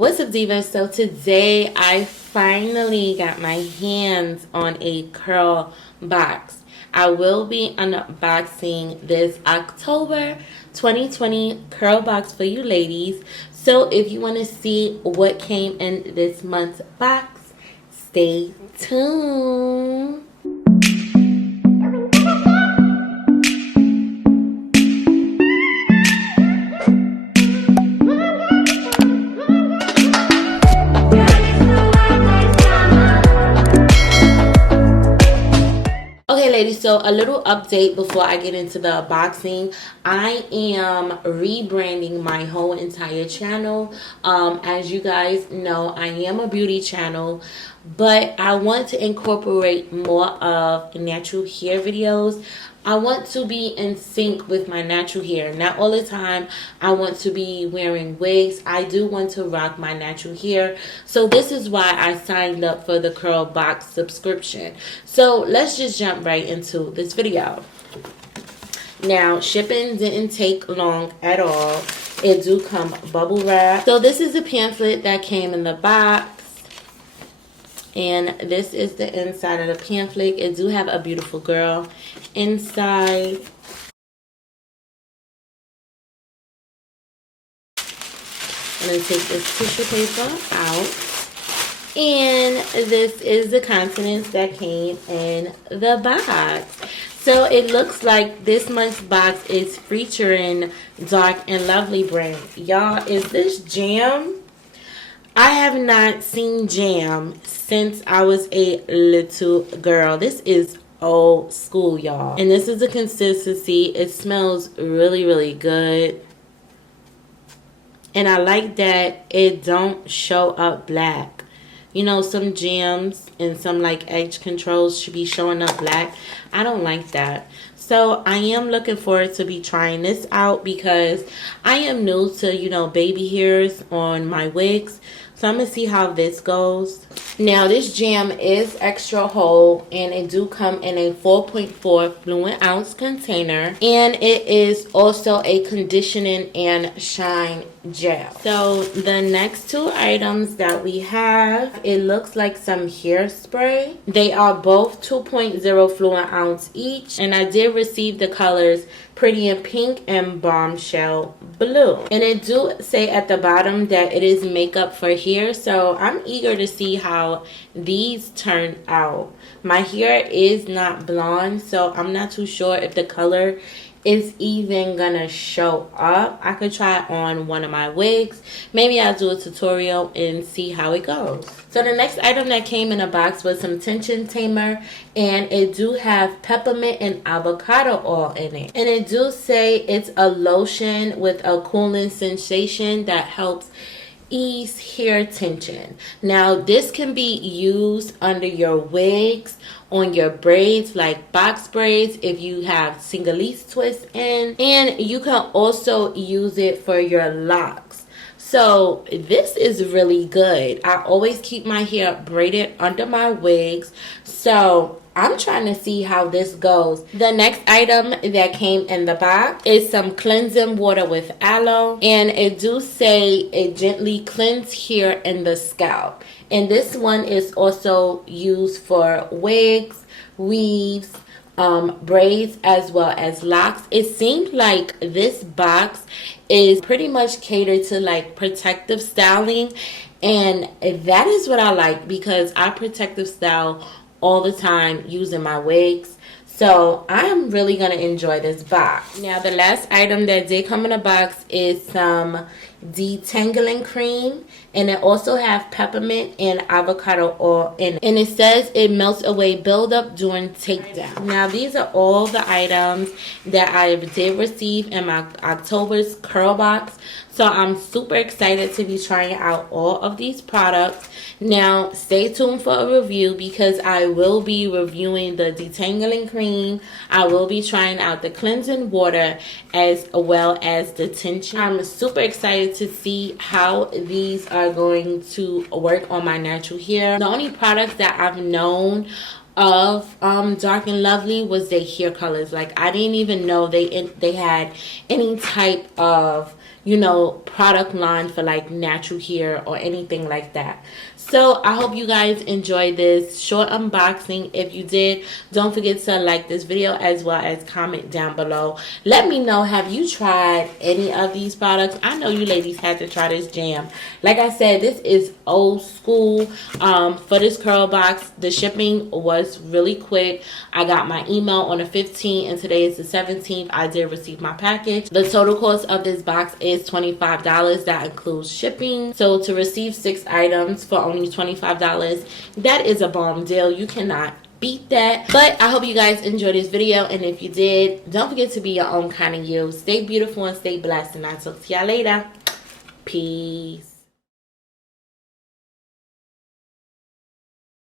What's up, Diva? So today I finally got my hands on a curl box. I will be unboxing this October 2020 curl box for you ladies. So if you want to see what came in this month's box, stay tuned. Okay, ladies, so a little update before I get into the unboxing. I am rebranding my whole entire channel. As you guys know, I am a beauty channel, but I want to incorporate more of natural hair videos. I want to be in sync with my natural hair. Not all the time I want to be wearing wigs. I do want to rock my natural hair. So this is why I signed up for the CurlBox subscription. So let's just jump right into this video. Now, shipping didn't take long at all. It do come bubble wrap. So this is a pamphlet that came in the box. And this is the inside of the pamphlet. It do have a beautiful girl inside. I'm going to take this tissue paper out. And this is the contents that came in the box. So it looks like this month's box is featuring Dark and Lovely brand. Y'all, is this jam? I have not seen jam since I was a little girl. This is old school, y'all. And this is the consistency. It smells really, really good. And I like that it don't show up black. You know, some jams and some like edge controls should be showing up black. I don't like that. So I am looking forward to be trying this out because I am new to, you know, baby hairs on my wigs. So I'm going to see how this goes. Now, this jam is extra whole, and it do come in a 4.4 fluid ounce container. And it is also a conditioning and shine gel. So the next two items that we have, it looks like some hairspray. They are both 2.0 fluid ounce each. And I did receive the colors Pretty in Pink and Bombshell Blue. And it do say at the bottom that it is makeup for hair. So I'm eager to see how these turn out. My hair is not blonde, so I'm not too sure if the color is even gonna show up. I could try it on one of my wigs. Maybe I'll do a tutorial and see how it goes. So the next item that came in a box was some tension tamer, and it do have peppermint and avocado oil in it. And it do say it's a lotion with a cooling sensation that helps ease hair tension. Now, this can be used under your wigs, on your braids, like box braids, if you have singleese twists in, and you can also use it for your locks. So this is really good. I always keep my hair braided under my wigs, so I'm trying to see how this goes. The next item that came in the box is some cleansing water with aloe. And it do say it gently cleanses hair in the scalp. And this one is also used for wigs, weaves, braids, as well as locks. It seems like this box is pretty much catered to like protective styling. And that is what I like because I protective style all the time using my wigs. So I'm really going to enjoy this box. Now, the last item that did come in a box is some Detangling Cream. And it also have peppermint and avocado oil in it. And it says it melts away buildup during takedown. Now, these are all the items that I did receive in my October's curl box. So I'm super excited to be trying out all of these products. Now, stay tuned for a review because I will be reviewing the Detangling Cream. I will be trying out the cleansing water as well as the tension. I'm super excited to see how these are going to work on my natural hair. The only products that I've known of Dark and Lovely was their hair colors. Like, I didn't even know they had any type of, you know, product line for like natural hair or anything like that. So I hope you guys enjoyed this short unboxing. If you did, don't forget to like this video as well as comment down below. Let me know, have you tried any of these products? I know you ladies had to try this jam. Like I said, this is old school. For this CurlBox, the shipping was really quick. I got my email on the 15th and today is the 17th. I did receive my package. The total cost of this box is $25. That includes shipping. So to receive 6 items for only $25, that is a bomb deal. You cannot beat that. But I hope you guys enjoyed this video, and if you did, don't forget to be your own kind of you. Stay beautiful and stay blessed, and I'll talk to y'all later. Peace.